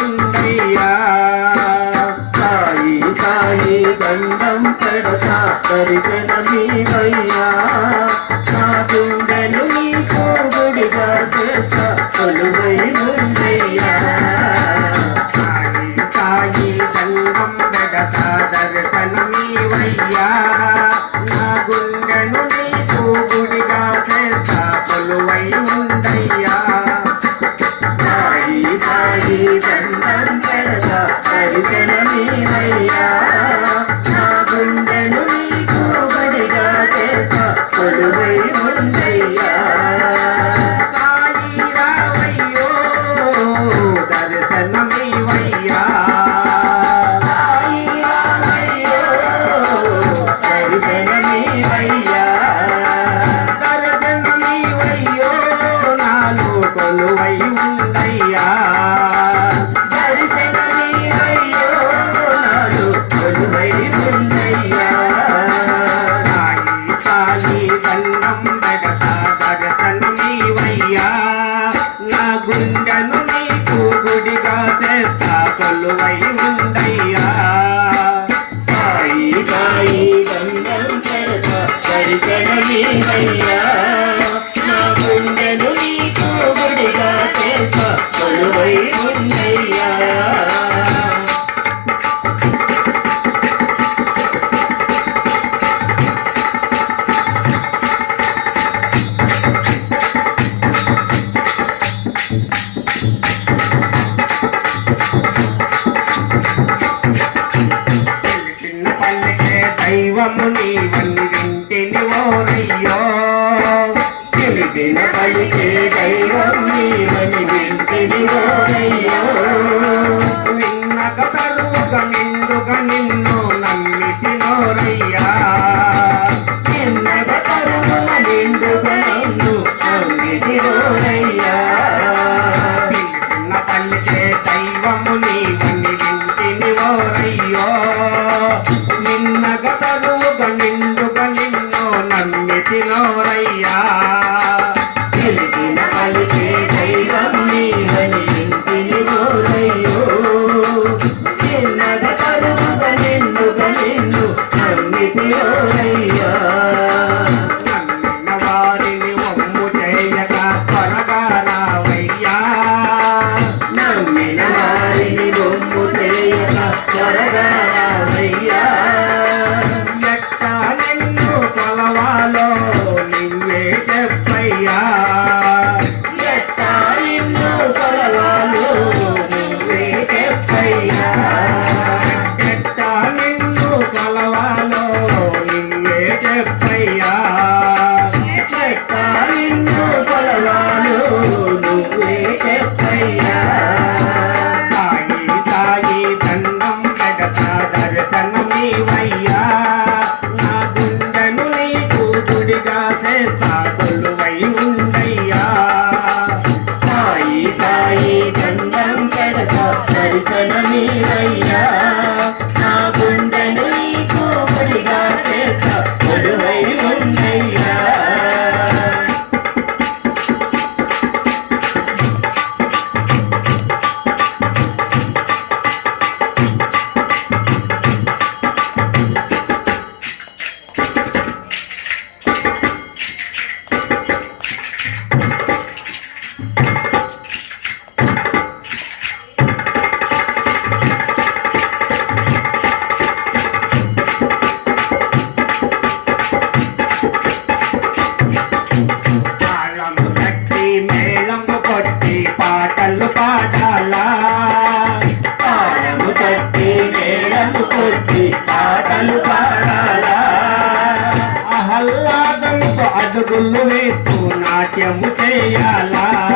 ఉందయ్యా సాయి సాయి దండం పెడతా సరిపెన మీవయ్యా నా గుండెలు నీకు గుడిగా చేస్తా కొలువై ఉందయ్యా సాయి సాయి దండం పెడతా దర్శన మీవయ్యా నా గుండెను నీకు గుడిగా చేస్తా కొలువై ఉంది Thank you. విన పలికే దైవం నీవని వింటివిలోనయ్యో విన్నక తరువుక నిండుక నిన్ను నమ్మితినోరయ్యా విన్నక తరువుక నిండుక నిన్ను నమ్మితినోరయ్యా విన్న పలికే దైవము నీవని నాట్యము చేయాలా?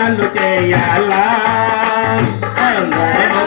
పనులు చేయాలా? అందరం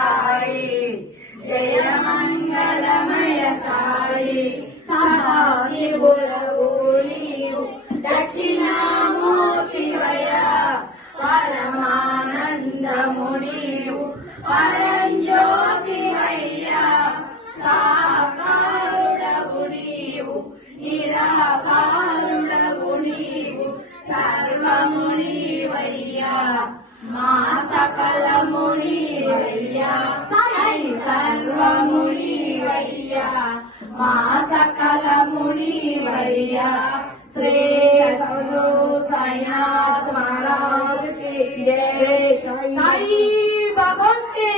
సాయి. జయ మంగళమయ సాయి. సహాశివులవు నీవు దక్షిణామూర్తివయ పరమానందము నీవు పరంజ్యోతివయ్యా సాకారుడవు నీవు నిరాకారుడవు నీవు సర్వము మా సకలము సర్వమునివయ్యా మా సకలమునివయ్యా శ్రీ సదు సయాత్మరాజు సాయి భగవంతే